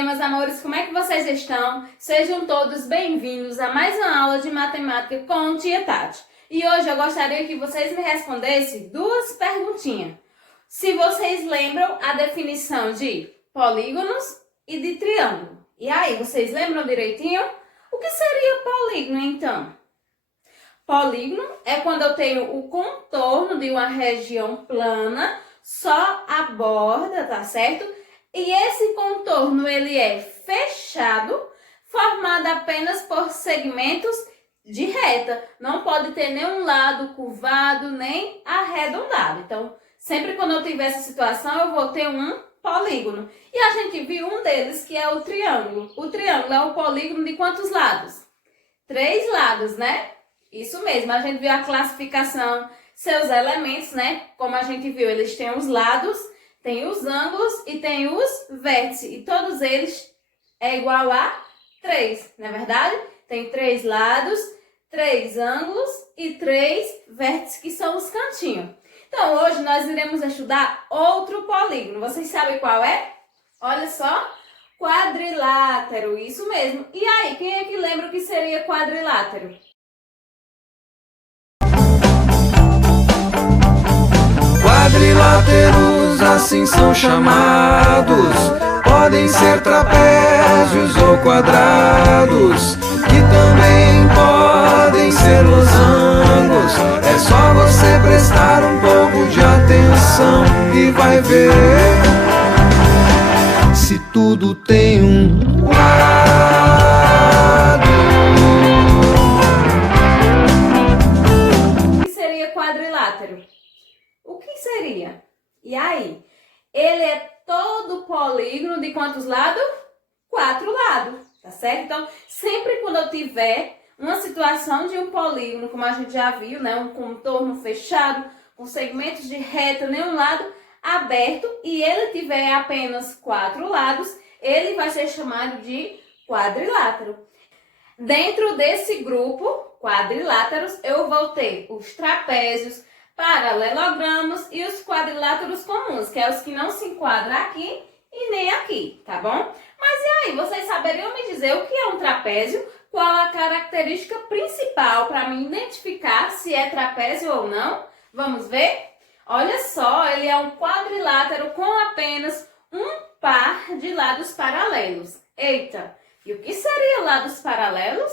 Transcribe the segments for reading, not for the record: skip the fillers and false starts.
dia, meus amores, como é que vocês estão? Sejam todos bem-vindos a mais uma aula de matemática com Tia Tati. E hoje eu gostaria que vocês me respondessem duas perguntinhas. Se vocês lembram a definição de polígonos e de triângulo. E aí, vocês lembram direitinho? O que seria polígono, então? Polígono é quando eu tenho o contorno de uma região plana, só a borda, tá certo? E esse contorno, ele é fechado, formado apenas por segmentos de reta. Não pode ter nenhum lado curvado, nem arredondado. Então, sempre quando eu tiver essa situação, eu vou ter um polígono. E a gente viu um deles, que é o triângulo. O triângulo é o polígono de quantos lados? 3 lados, né? Isso mesmo, a gente viu a classificação, seus elementos, né? Como a gente viu, eles têm os lados, tem os ângulos e tem os vértices. E todos eles é igual a 3, não é verdade? Tem 3 lados, 3 ângulos e 3 vértices, que são os cantinhos. Então, hoje nós iremos estudar outro polígono. Vocês sabem qual é? Olha só, quadrilátero, isso mesmo. E aí, quem é que lembra o que seria quadrilátero? Quadriláteros assim são chamados, podem ser trapézios ou quadrados, que também podem ser losangos. É só você prestar um pouco de atenção e vai ver se tudo tem um lado. O que seria quadrilátero? O que seria? E aí? Ele é todo polígono de quantos lados? 4 lados, tá certo? Então, sempre quando eu tiver uma situação de um polígono, como a gente já viu, né? Um contorno fechado, com segmentos de reta, nenhum lado aberto, e ele tiver apenas 4 lados, ele vai ser chamado de quadrilátero. Dentro desse grupo, quadriláteros, eu vou ter os trapézios, paralelogramos e os quadriláteros comuns, que é os que não se enquadram aqui e nem aqui, tá bom? Mas e aí, vocês saberiam me dizer o que é um trapézio? Qual a característica principal para me identificar se é trapézio ou não? Vamos ver? Olha só, ele é um quadrilátero com apenas um par de lados paralelos. Eita, e o que seria lados paralelos?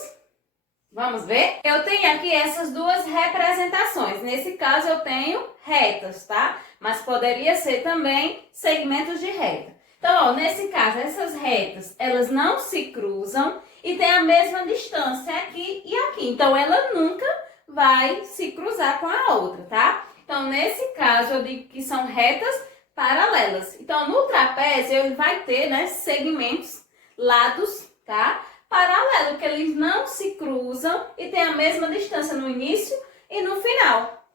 Vamos ver? Eu tenho aqui essas duas representações. Nesse caso, eu tenho retas, tá? Mas poderia ser também segmentos de reta. Então, ó, nesse caso, essas retas, elas não se cruzam e tem a mesma distância aqui e aqui. Então, ela nunca vai se cruzar com a outra, tá? Então, nesse caso, eu digo que são retas paralelas. Então, no trapézio, ele vai ter, né, segmentos, lados, tá? Paralelo, que eles não se cruzam e tem a mesma distância no início e no final.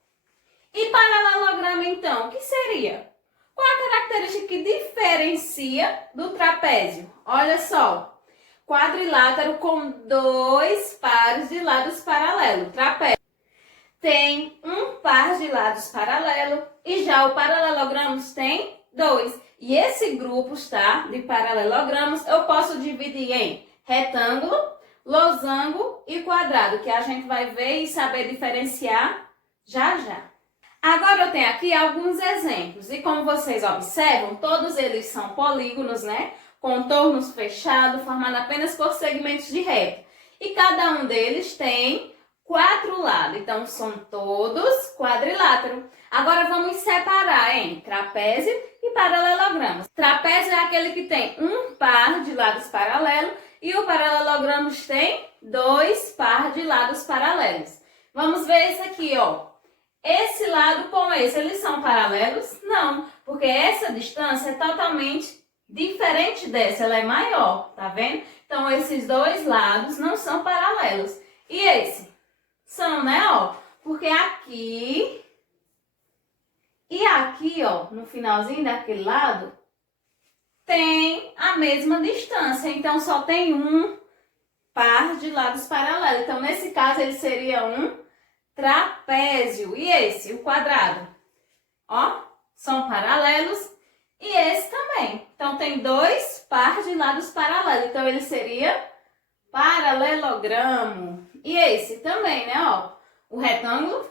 E paralelogramo, então, o que seria? Qual a característica que diferencia do trapézio? Olha só, quadrilátero com 2 pares de lados paralelos. Trapézio tem um par de lados paralelos e já o paralelogramos tem 2. E esse grupo, tá, de paralelogramos eu posso dividir em retângulo, losango e quadrado, que a gente vai ver e saber diferenciar já já. Agora eu tenho aqui alguns exemplos e como vocês observam, todos eles são polígonos, né? Contornos fechados, formados apenas por segmentos de reta. E cada um deles tem 4 lados, então são todos quadriláteros. Agora vamos separar em trapézio e paralelogramos. Trapézio é aquele que tem um par de lados paralelos e o paralelogramos tem 2 par de lados paralelos. Vamos ver esse aqui, ó. Esse lado com esse, eles são paralelos? Não, porque essa distância é totalmente diferente dessa, ela é maior, tá vendo? Então, esses 2 lados não são paralelos. E esse? São, né, ó? Porque aqui e aqui, ó, no finalzinho daquele lado, tem a mesma distância, então só tem um par de lados paralelos. Então, nesse caso, ele seria um trapézio. E esse, o quadrado? Ó, são paralelos E esse também. Então, tem dois pares de lados paralelos. Então, ele seria paralelogramo. E esse também, né? Ó, o retângulo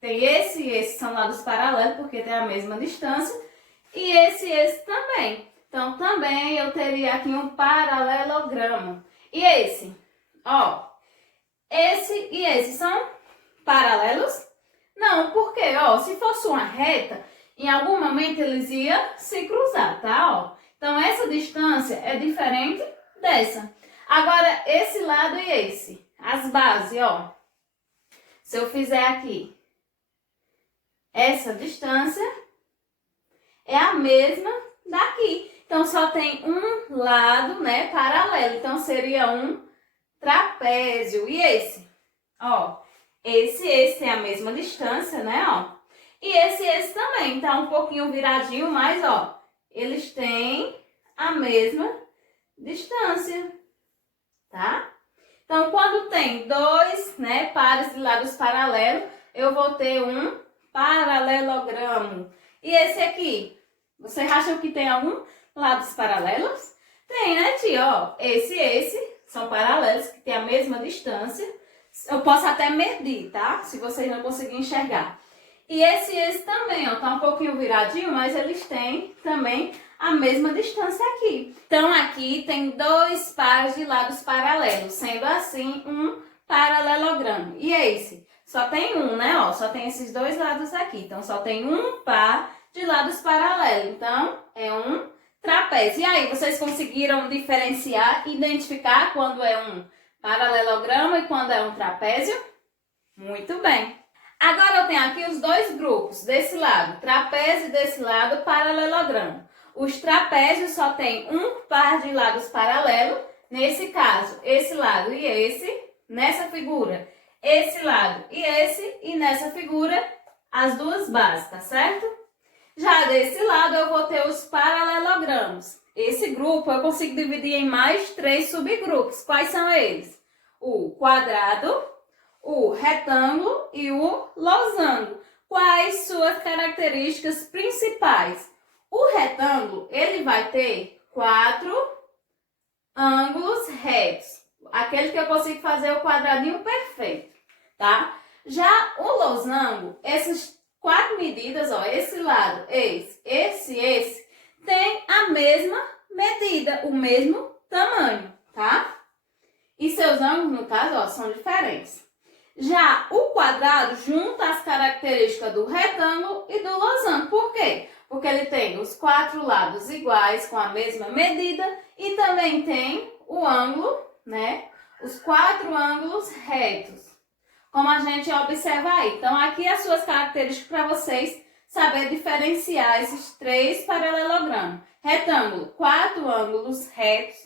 tem esse e esse são lados paralelos, porque tem a mesma distância. E esse também. Então, também eu teria aqui um paralelogramo. E esse? Ó, esse e esse são paralelos? Não, porque, ó, se fosse uma reta, em algum momento eles iam se cruzar, tá? Ó, então, essa distância é diferente dessa. Agora, esse lado e esse, as bases, ó. Se eu fizer aqui, essa distância é a mesma daqui. Então, só tem um lado, né, paralelo. Então, seria um trapézio. E esse? Ó, esse tem a mesma distância, né, ó. E esse também, tá um pouquinho viradinho, mas, ó, eles têm a mesma distância, tá? Então, quando tem dois, né, pares de lados paralelos, eu vou ter um paralelogramo. E esse aqui, vocês acham que tem algum lados paralelos? Tem, né, tia? Ó, esse são paralelos, que tem a mesma distância. Eu posso até medir, tá? Se vocês não conseguirem enxergar. E esse também, ó, tá um pouquinho viradinho, mas eles têm também a mesma distância aqui. Então, aqui tem dois pares de lados paralelos, sendo assim um paralelogramo. E esse? Só tem um, né? Ó, só tem esses dois lados aqui. Então, só tem um par de lados paralelos. Então, é um trapézio. E aí, vocês conseguiram diferenciar, identificar quando é um paralelogramo e quando é um trapézio? Muito bem. Agora eu tenho aqui os dois grupos, desse lado trapézio e desse lado paralelogramo. Os trapézios só tem um par de lados paralelos, nesse caso, esse lado e esse, nessa figura, esse lado e nessa figura, as duas bases, tá certo? Já desse lado eu vou ter os paralelogramos. Esse grupo eu consigo dividir em mais 3 subgrupos. Quais são eles? O quadrado, o retângulo e o losango. Quais suas características principais? O retângulo, ele vai ter 4 ângulos retos. Aquele que eu consigo fazer o quadradinho perfeito, tá? Já o losango, essas 4 medidas, ó, esse lado, esse, tem a mesma medida, o mesmo tamanho, tá? E seus ângulos, no caso, ó, são diferentes. Já o quadrado junta as características do retângulo e do losango. Por quê? Porque ele tem os 4 lados iguais, com a mesma medida, e também tem o ângulo, né? Os 4 ângulos retos, como a gente observa aí. Então, aqui as suas características para vocês saber diferenciar esses 3 paralelogramos. Retângulo, 4 ângulos retos.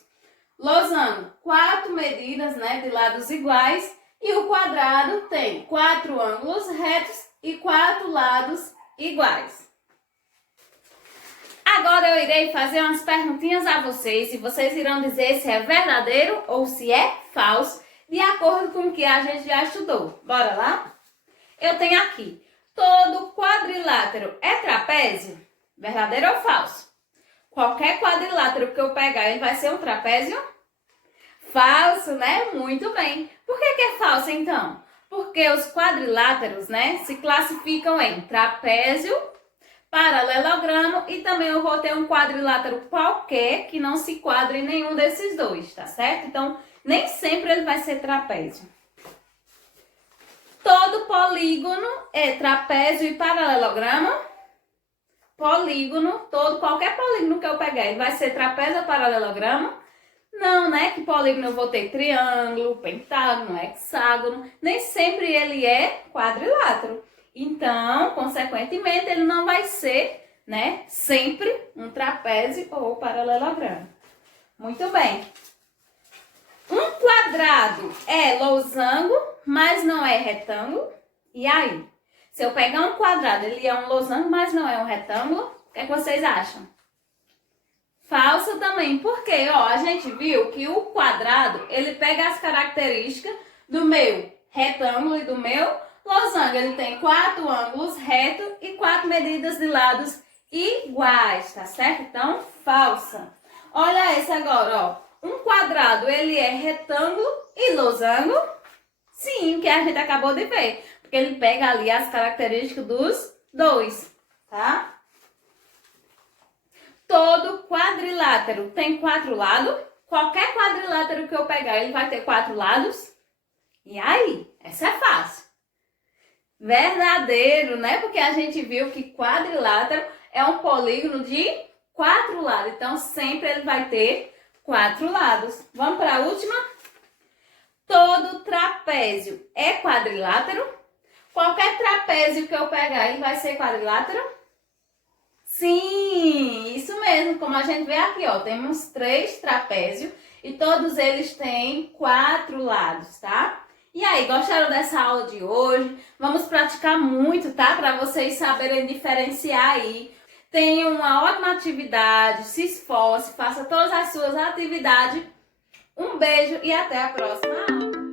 Losango, 4 medidas, né, de lados iguais. E o quadrado tem 4 ângulos retos e 4 lados iguais. Agora eu irei fazer umas perguntinhas a vocês e vocês irão dizer se é verdadeiro ou se é falso, de acordo com o que a gente já estudou. Bora lá? Eu tenho aqui, todo quadrilátero é trapézio? Verdadeiro ou falso? Qualquer quadrilátero que eu pegar, ele vai ser um trapézio? Falso, né? Muito bem. Por que é falso, então? Porque os quadriláteros, né, se classificam em trapézio, paralelogramo e também eu vou ter um quadrilátero qualquer que não se quadre em nenhum desses dois, tá certo? Então, nem sempre ele vai ser trapézio. Todo polígono é trapézio e paralelogramo? Polígono, qualquer polígono que eu pegar, ele vai ser trapézio ou paralelogramo? Não, né? Que polígono eu vou ter triângulo, pentágono, hexágono. Nem sempre ele é quadrilátero. Então, consequentemente, ele não vai ser, né, sempre um trapézio ou paralelogramo. Muito bem. Um quadrado é losango, mas não é retângulo. E aí? Se eu pegar um quadrado, ele é um losango, mas não é um retângulo, o que é que vocês acham? Falso também, porque ó, a gente viu que o quadrado, ele pega as características do meu retângulo e do meu losango. Ele tem 4 ângulos retos e 4 medidas de lados iguais, tá certo? Então, falsa. Olha esse agora, ó. Um quadrado, ele é retângulo e losango? Sim, que a gente acabou de ver. Porque ele pega ali as características dos dois, tá? Todo quadrilátero tem 4 lados? Qualquer quadrilátero que eu pegar, ele vai ter 4 lados? E aí? Essa é fácil. Verdadeiro, né? Porque a gente viu que quadrilátero é um polígono de 4 lados. Então, sempre ele vai ter 4 lados. Vamos para a última? Todo trapézio é quadrilátero? Qualquer trapézio que eu pegar, ele vai ser quadrilátero? Sim, isso mesmo. Como a gente vê aqui, ó, temos 3 trapézios e todos eles têm 4 lados, tá? E aí, gostaram dessa aula de hoje? Vamos praticar muito, tá? Para vocês saberem diferenciar aí. Tenham uma ótima atividade, se esforce, faça todas as suas atividades. Um beijo e até a próxima aula.